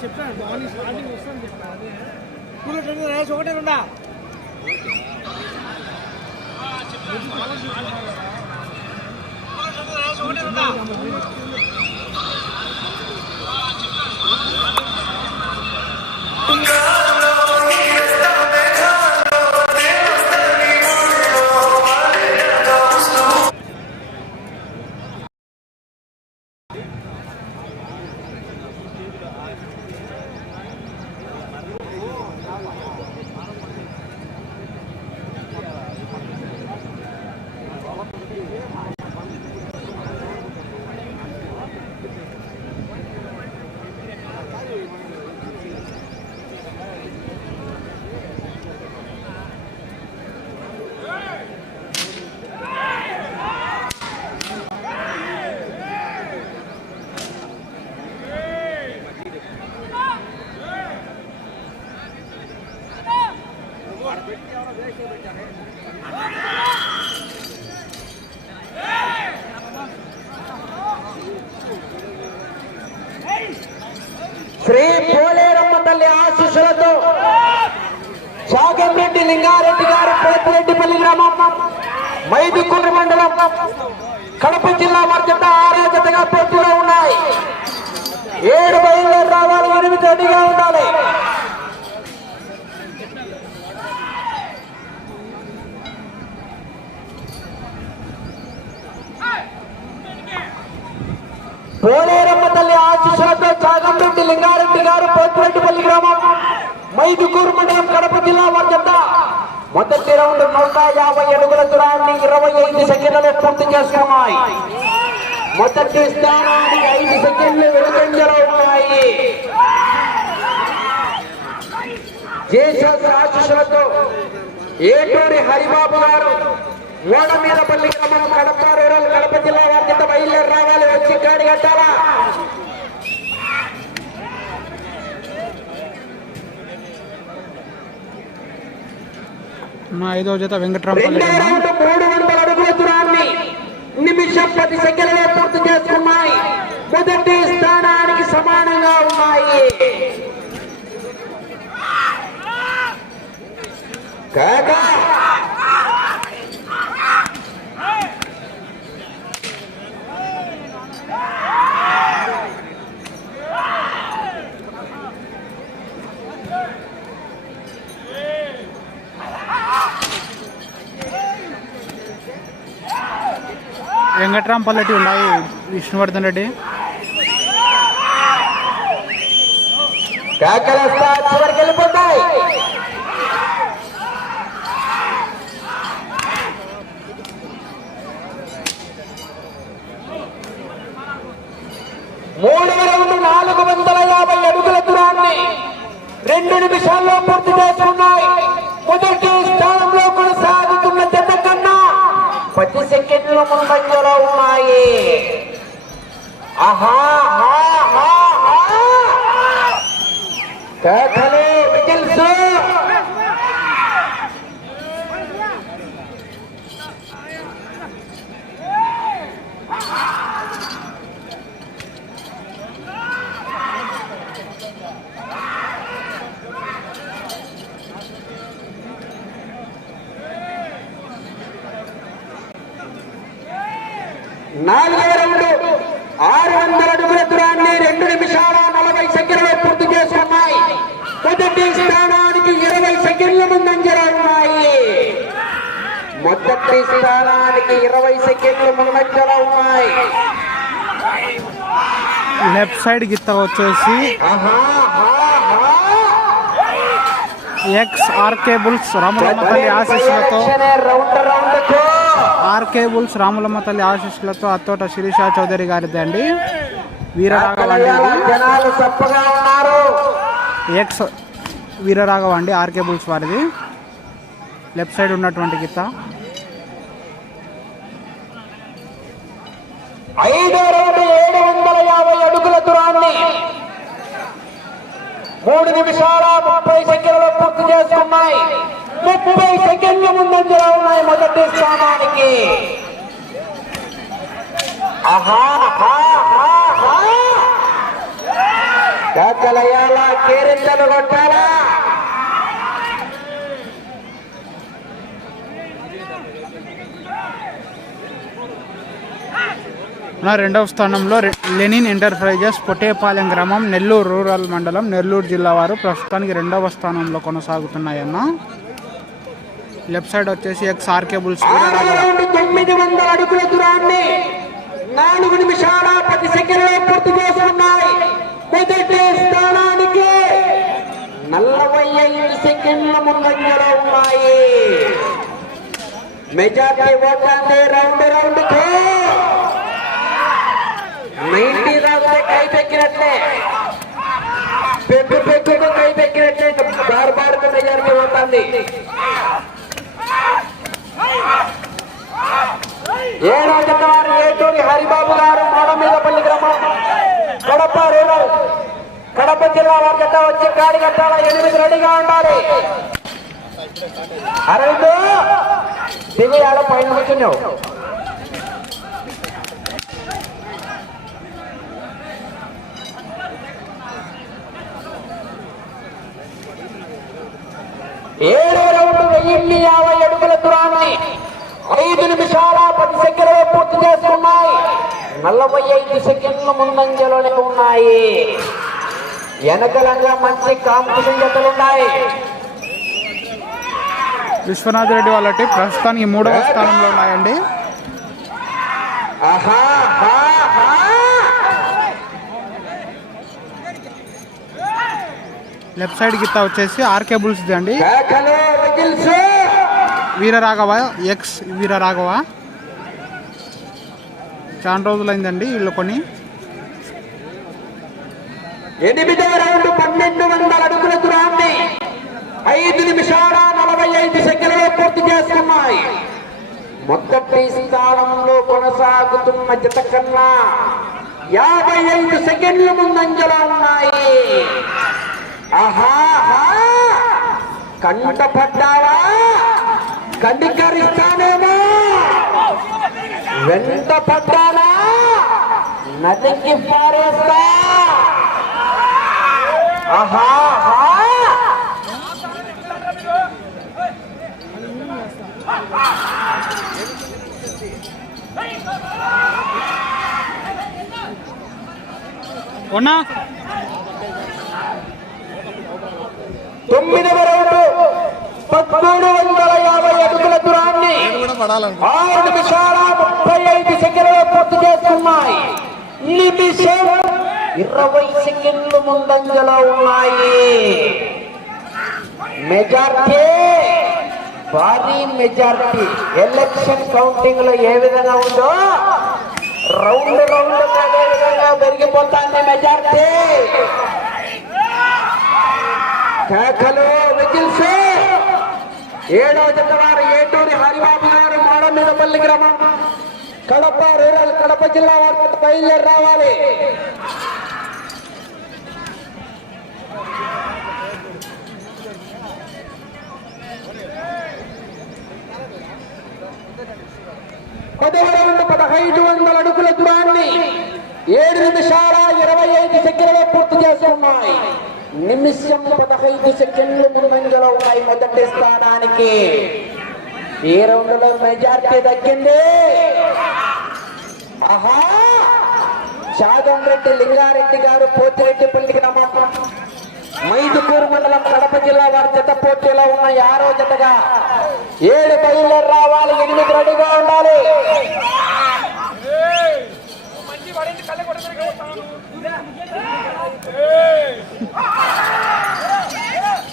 చెప్పాడు morning starting వస్తాను అదే. కూలర్ రెండు రేస్ ఒకటే రెండా? పోతిరెడ్డిపల్లి గ్రామం మైదుకూరు మండలం కడప జిల్లా మధ్యత ఆరాజతగా పోటీలో ఉన్నాయి. ఏడు బయలు రావాలి ఎనిమిది రెడీగా ఉండాలి. పోలేరమ్మ తల్లి ఆశీస్సులతో చాగంరెడ్డి లింగారెడ్డి గారు పోతిరెడ్డిపల్లి గ్రామం మైదుకూరు మండలం కడప జిల్లా మధ్యత మొదటి రౌండ్ నూట యాభై అడుగుల దూరాన్ని ఇరవై ఐదు సెకండ్లలో పూర్తి చేసుకున్నాయి. మొదటి స్థానానికి ఐదు సెకండ్లు వెనుకంజలో ఉన్నాయి. జేసస్ ఆశీస్సులతో ఏటూరి హరిబాబు గారు ఓడ మీద పల్లి గ్రామం కడప రూరల్ కడప జిల్లా వార్త బయలుదేరి రావాలి. వచ్చి కాడి కట్టాలా? మా ఐదో జత వెంకట్రామపల్లి మూడు వందల అడుగుల నిమిషం పది సెకండ్లలో పూర్తి చేసుకున్నాయి. మొదటి స్థానానికి సమానంగా ఉన్నాయి. కాకా. వెంకట్రామపల్లి ఉన్నాయి విష్ణువర్ధన్ రెడ్డి. కాకలేస్తా చివరికి వెళ్ళిపోతాయి మూడవ రౌండ్ నాలుగు వందల యాభై అడుగుల దూరాన్ని రెండు నిమిషాల్లో పూర్తి చేసుకున్నాయి మొదటి స్థానంలో కొనసాగుతున్న జత కన్నా పది సెకండ్లు ముందంజలో ఉన్నాయి ఆహా ఆహా, ఆహా. కేకలు విజిల్స్ నాలుగవ రౌండ్ ఆరు వందల అడుగుల దూరాన్ని రెండు నిమిషాల నలభై సెకండ్లు పూర్తి చేసుకున్నాయి మొదటి స్థానానికి ఇరవై ఉన్నాయి మొదటి స్థానానికి ఇరవై సెకండ్లు ముందంజలో ఉన్నాయి లెఫ్ట్ సైడ్ గిత్త వచ్చేసి. ఎక్స్ ఆర్కే బుల్స్ రాములమ్మ తల్లి ఆశీస్సులతో. ఆర్కే బుల్స్ రాములమ్మ తల్లి ఆశీస్సులతో అత్తోట శిరీష చౌదరి గారిది అండి. వీరరాఘవ ఎక్స్ వీరరాఘవ అండి ఆర్కే బుల్స్ వారిది. లెఫ్ట్ సైడ్ ఉన్నటువంటి గీత ఐదో రెండు ఏడు వందల యాభై అడుగుల దూరాన్ని మూడు నిమిషాల ముప్పై సెకండ్లు పూర్తి చేస్తున్నాయి ముప్పై సెకండ్ల ముందంజలో ఉన్నాయి మొదటి స్థానానికి. ఆహా, ఆహా. కేరింతలు కొట్టాలా? రెండవ స్థానంలో లెనిన్ ఎంటర్ప్రైజెస్ పొట్టేపాలెం గ్రామం నెల్లూరు రూరల్ మండలం నెల్లూరు జిల్లా వారు ప్రస్తుతానికి రెండవ స్థానంలో కొనసాగుతున్నాయన్న. లెఫ్ట్ సైడ్ వచ్చేసి ఎక్స్ ఆర్కే బుల్స్ ఆరవ రౌండ్ తొమ్మిది వందల అడుగుల దూరాన్ని నాలుగు నిమిషాల పది సెకండ్లు పూర్తి చేసుకున్నాయి మొదటి స్థానానికి నలభై ఐదు సెకండ్ల ముందంజలో ఉన్నాయి. మెజార్టీ ఓటాన్ని రౌండ్ రౌండ్ నైన్టీ దాకా కై. పెక్కినట్లే పెగ్గు పెగ్గుకు కై పెక్కినట్లే బారు బారుకు మెజార్టీ ఓటాన్ని ఏ జతవారు ఏటూరి హరిబాబు గారు మాడమీదపల్లి గ్రామం కడప రూరల్ కడప జిల్లా వారి జత వచ్చి కాడి కట్టాల ఎనిమిది రెడీగా ఉండాలి. అరవింద్ దిగి ఆడ పైన కూర్చున్నావు? ఏడో రౌండ్ వెయ్యి యాభై అడుగుల దూరాన్ని ఐదు నిమిషాల పది సెకండ్లు పూర్తి చేస్తున్నాయి నలభై ఐదు సెకండ్ల ముందంజలోనే ఉన్నాయి. వెనకలంగా మంచి కాంపిటీషన్ జతలున్నాయి. విశ్వనాథ్ రెడ్డి వాళ్ళ టీం ప్రస్తుతానికి మూడవ స్థానంలో ఉన్నాయండి. లెఫ్ట్ సైడ్ గిత్త వచ్చేసి ఆర్కే బుల్స్ అండి. వీరరాఘవ ఎక్స్ వీరరాఘవ. చాలా రోజులైందండి వీళ్ళు కొని. ఎనిమిదవ రౌండ్ పన్నెండు వందల అడుగుల దూరాన్ని ఐదు నిమిషాల నలభై ఐదు సెకండ్లు పూర్తి చేస్తున్నాయి మొదటి స్థానంలో కొనసాగుతున్న జత కన్నా యాభై ఐదు సెకండ్ల ముందంజలో ఉన్నాయి. ఆహాహా కంటపడ్డావా? కనికరిస్తానేమో! వెంట పడ్డానా? నదికి పారేస్తా? ఆహా. ఉన్నా తొమ్మిదవ రౌండ్ పదమూడు వందల యాభై అడుగుల దూరాన్ని ఆరు నిమిషాల ముప్పై ఐదు సెకండ్లు పూర్తి చేసుకున్నాయి. నిమిషం ఇరవై సెకండ్లు ముందంజలో ఉన్నాయి. మెజార్టీ భారీ మెజార్టీ. ఎలక్షన్ కౌంటింగ్లో ఏ విధంగా ఉందో రౌండ్ రౌండ్ అదే విధంగా పెరిగిపోతాంది మెజార్టీ. కేకలు విజిల్స్ ఏడో జత ఏటూరి హరిబాబు గారు మాడమీదపల్లి గ్రామం. కడప రూరల్ కడప జిల్లా వారు బయలుదేరి రావాలి. పదవ రౌండ్ పదహైదు వందల అడుగుల దూరాన్ని ఏడు నిమిషాల ఇరవై ఐదు సెకండ్లు పూర్తి చేస్తున్నాయి నిమిషం పదహైదు సెకండ్లు ముందంజలో ఉన్నాయి మొదటి స్థానానికి. ఈ రౌండ్లో మెజార్టీ దక్కింది ఆహా! శాగం రెడ్డి లింగారెడ్డి గారు పోతిరెడ్డిపల్లికి నమ్మకం మైదుకూరు మండలం కడప జిల్లా వారి జత పోటీలో ఉన్న ఆరో జతగా ఏడు బయలు రావాలి. ఎనిమిది రెడీగా ఉండాలి.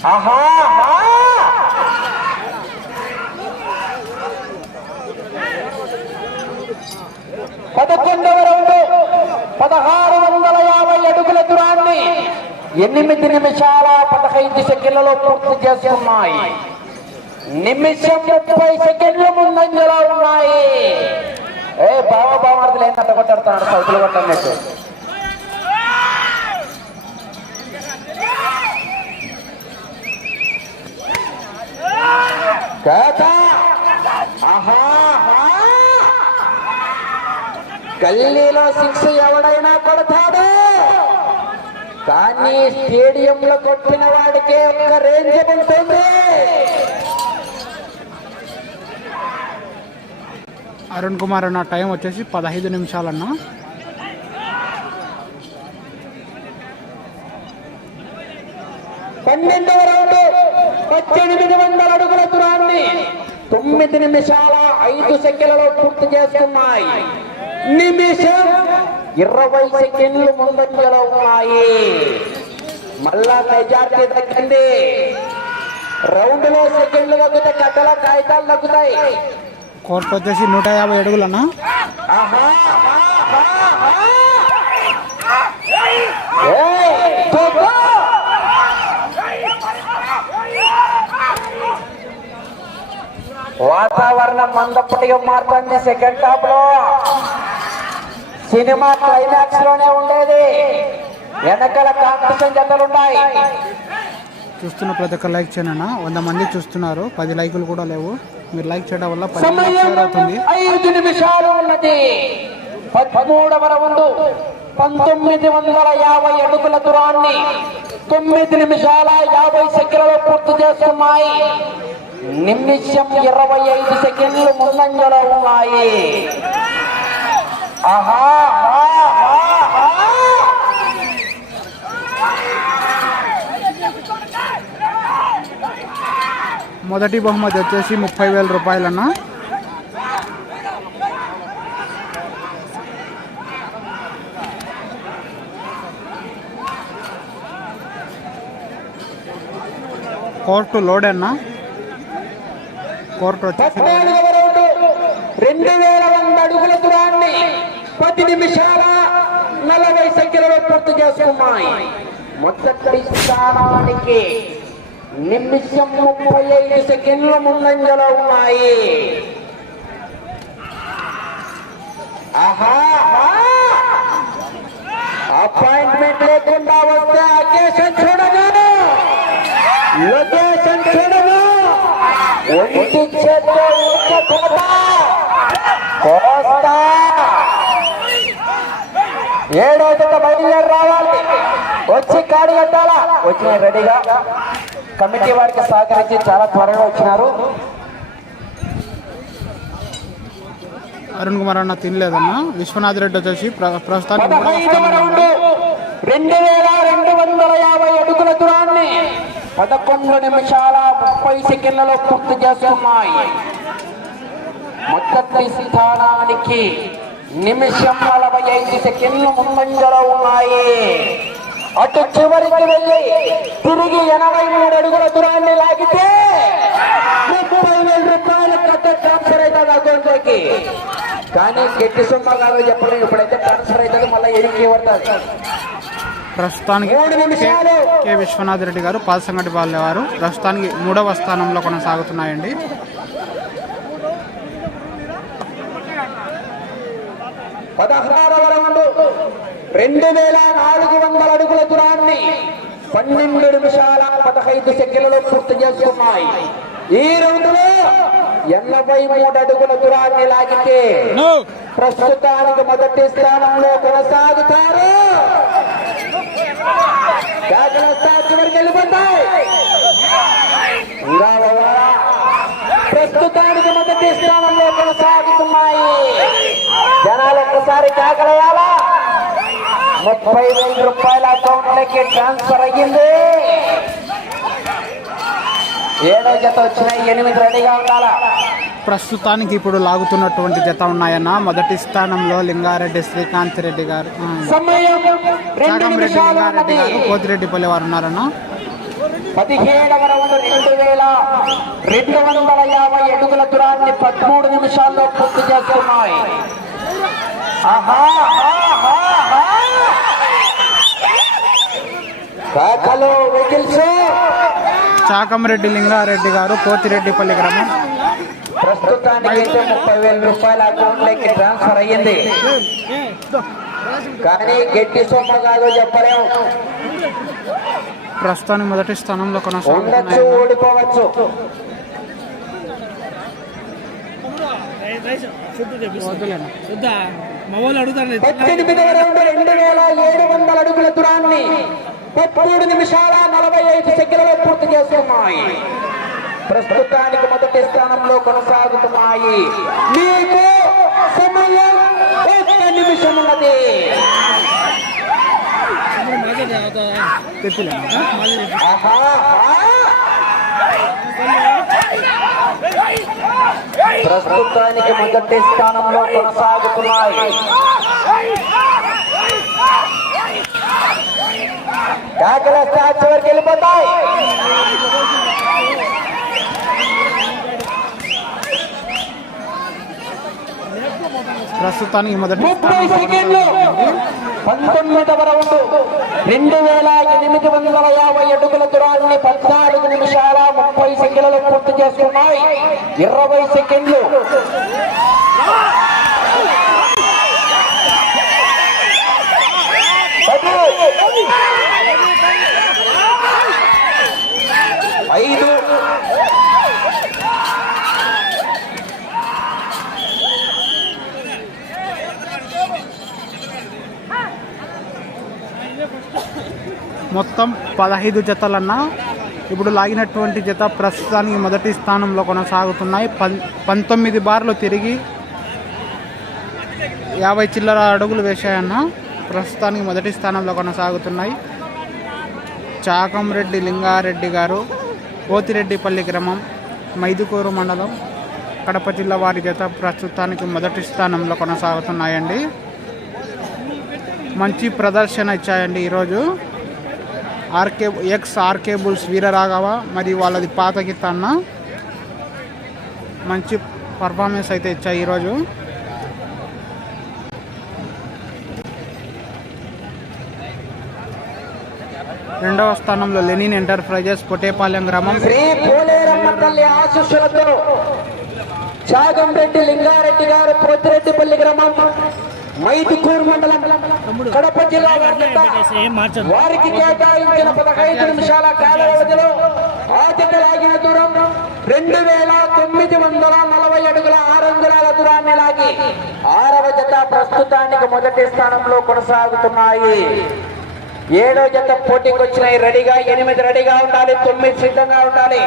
ఆహా. పదకొండవ రౌండ్ పదహారు వందల యాభై అడుగుల దూరాన్ని ఎనిమిది నిమిషాల పదహైదు సెకండ్లలో పూర్తి చేస్తున్నాయి. నిమిషం ముప్పై సెకండ్ల ముందంజలో ఉన్నాయి. ఏ బావ బావార్థులు ఏంటంట కొట్టాడుతున్నాడు సౌకులు కొట్టన్నట్టు కదా సిక్స్ ఎవడైనా కొడతాడు? కానీ స్టేడియంలో కొట్టిన వాడికే ఒక్క రేంజ్ ఉంటుంది. అరుణ్ కుమార్ అన్న టైం వచ్చేసి పదహైదు నిమిషాలన్న. పన్నెండవ రౌండ్ పద్దెనిమిది వందల అడుగుల దూరాన్ని తొమ్మిది నిమిషాల ఐదు సెకండ్లలో పూర్తి చేసుకున్నాయి నిమిషం ఇరవై సెకండ్లు ముందంజలో ఉన్నాయి. మళ్ళా మెజార్టీ తగ్గింది. రౌండ్లో సెకండ్లు తగ్గితే కట్టల కాగితాలు తగ్గుతాయి. కోర్టు వచ్చేసి నూట యాభై అడుగులన్న. వాతావరణం మందప్పటిగా మారుతుంది సెకండ్ టాప్లో సినిమా క్లైమాక్స్లోనే ఉండేది. వెనకాల కాంపిటీషన్ జతలున్నాయి. చూస్తున్న ప్రతి ఒక్క లైక్ చేయండి అన్న. వంద మంది చూస్తున్నారు. పది లైకులు కూడా లేవు. మీరు లైక్ చేయడం వల్ల పది షేర్ అవుతుంది ఐదు నిమిషాలు ఉన్నది పదమూడవ రౌండు పంతొమ్మిది వందల యాభై అడుగుల దూరాన్ని తొమ్మిది నిమిషాల యాభై సెకండ్లలో పూర్తి చేస్తున్నాయి. నిమిషం ఇరవై ఐదు సెకండ్లు ముందంజలో ఉన్నాయి. మొదటి బహుమతి వచ్చేసి ముప్పై వేల రూపాయలన్న. కోర్టు లోడ్ అన్న. కోర్టు వచ్చేసి రెండు వేల వంద అడుగుల దూరాన్ని. పది నిమిషాల నలభై సెకండ్లలో పూర్తి చేసుకున్నాయి మొదటి స్థానానికి నిమిషం ముప్పై ఐదు సెకండ్ల ముందంజలో ఉన్నాయి. ఆహా! అపాయింట్మెంట్ లేకుండా వస్తే అకేషన్ చూడగాను లొకేషన్ చూడగా ఒంటి చేత్తో ఊరికే కొడతా. కోస్తా. ఏడో జత బయలుదేరి రావాలి. వచ్చి కాడి కట్టాలా? వచ్చిన రెడీగా. కమిటీ వారికి సహకరించి చాలా త్వరగా వచ్చినారు. అరుణ్ కుమార్ అన్న తినలేదన్న విశ్వనాథ్ రెడ్డి వచ్చేసి ప్ర- ప్రస్తుతానికి రౌండ్ వేల రెండు వందల యాభై అడుగుల దూరాన్ని పదకొండు నిమిషాల ముప్పై సెకండ్లలో పూర్తి చేసుకున్నాయి మొదటి స్థానానికి నిమిషం నలభై ఐదు సెకండ్లు ముందంజలో ఉన్నాయి. అటు చివరికి వెళ్ళి తిరిగి ఎనభై మూడు అడుగుల దూరాన్ని లాగితే ముప్పై వేల రూపాయలు కట్ట ట్రాన్స్ఫర్ అవుతుంది అకౌంట్లోకి కానీ గట్టి సొమ్మ కాదు చెప్పలేదు ఇప్పుడైతే ట్రాన్స్ఫర్ అవుతుంది మళ్ళీ ఎనికి పడుతుంది ప్రస్తుతానికి కె విశ్వనాథ్ రెడ్డి గారు పాల్సంగటి వారు ప్రస్తుతానికి మూడవ స్థానంలో కొనసాగుతున్నాయండి. పదహారవ రౌండ్. రెండు వేల నాలుగు వందల అడుగుల దూరాన్ని పన్నెండు నిమిషాల పదహైదు సెకండ్లలో పూర్తి చేసుకున్నాయి. ఈ రౌండ్లో ఎనభై మూడు అడుగుల దూరాన్ని లాగితే ప్రస్తుతానికి మొదటి స్థానంలో కొనసాగుతారు. చివరికి వెళ్ళిపోతాయి? ప్రస్తుతానికి మొదటి స్థానంలో కొనసాగుతున్నాయి జనాలు ఒక్కసారి కేకలేయాలా ముప్పై వేల రూపాయల అకౌంట్లకి ట్రాన్స్ఫర్ అయ్యింది. ఏడో జత వచ్చినాయి ఎనిమిది రెడీగా ఉండాలా? ప్రస్తుతానికి ఇప్పుడు లాగుతున్నటువంటి జత ఉన్నాయన్న. మొదటి స్థానంలో లింగారెడ్డి శ్రీకాంత్ రెడ్డి గారు లింగారెడ్డి ఉన్నది. గారు పోతిరెడ్డిపల్లి వారు ఉన్నారన్న. పదిహేడవ రౌండ్ రెండు వేల రెండు వందల యాభై అడుగుల దూరాన్ని పదమూడు నిమిషాల్లో పూర్తి చేస్తున్నాయి ఆహా, ఆహా, ఆహా. కాకలు వెహికల్స్ చాకంరెడ్డి లింగారెడ్డి గారు పోతిరెడ్డిపల్లి గ్రామం. ప్రస్తుతానికి అయితే ముప్పై వేల రూపాయల అకౌంట్లోకి ట్రాన్స్ఫర్ అయ్యింది. కానీ గట్టి సొమ్మ కాదు చెప్పలేము ప్రస్తుతానికి మొదటి స్థానంలో కొనసాగుతున్నాయన్న ఓడిపోవచ్చు. వద్దులేనా? పద్దెనిమిదవ రౌండ్ రెండు వేల ఏడు వందల అడుగుల దూరాన్ని పదమూడు నిమిషాల నలభై ఐదు సెకండ్లలో పూర్తి చేస్తున్నాయి. ప్రస్తుతానికి మొదటి స్థానంలో కొనసాగుతున్నాయి. మీకు సమయం ఒక్క నిమిషం ఉన్నది. ఆహా, ప్రస్తుతానికి మొదటి స్థానంలో కొనసాగుతున్నాయి. కాకల స్టాచ్ వరకు వెళ్ళిపోతాయి. ప్రస్తుతానికి మొదటి ముప్పై సెకండ్లు. పంతొమ్మిదవ రౌండ్ రెండు వేల ఎనిమిది వందల యాభై అడుగుల దూరాన్ని పద్నాలుగు నిమిషాల ముప్పై సెకండ్లలో పూర్తి చేసుకున్నాయి. ఇరవై సెకండ్లు. మొత్తం పదహైదు జతలన్నా ఇప్పుడు లాగినటువంటి జత ప్రస్తుతానికి మొదటి స్థానంలో కొనసాగుతున్నాయి. పం పంతొమ్మిది బార్లు తిరిగి యాభై చిల్లర అడుగులు వేశాయన్న ప్రస్తుతానికి మొదటి స్థానంలో కొనసాగుతున్నాయి. చాకంరెడ్డి లింగారెడ్డి గారు పోతిరెడ్డిపల్లి గ్రామం మైదుకూరు మండలం కడప జిల్లా వారి జత ప్రస్తుతానికి మొదటి స్థానంలో కొనసాగుతున్నాయండి. మంచి ప్రదర్శన ఇచ్చాయండి ఈరోజు. RK x RK bulls Veeraraghava మరి వాళ్ళది పాత గీత అన్న. మంచి పర్ఫార్మెన్స్ అయితే ఇచ్చాయి ఈరోజు. రెండవ స్థానంలో లెనిన్ ఎంటర్ప్రైజెస్ పొటేపాలెం గ్రామం. చాగంరెడ్డి లింగారెడ్డి గారు పోతిరెడ్డిపల్లి గ్రామం. మైదుకూరు మండలం కడప జిల్లా వారికి కేటాయించిన పదహైదు నిమిషాల కాల వ్యవధిలో ఆతిథ్య లాగిన దూరం రెండు వేల తొమ్మిది వందల నలభై అడుగుల ఆరు అంగుళాల దూరాన్ని లాగి ఆరవ జత ప్రస్తుతానికి మొదటి స్థానంలో కొనసాగుతున్నాయి. ఏడో జత పోటీకి వచ్చినాయి రెడీగా ఎనిమిది రెడీగా ఉండాలి తొమ్మిది సిద్ధంగా ఉండాలి.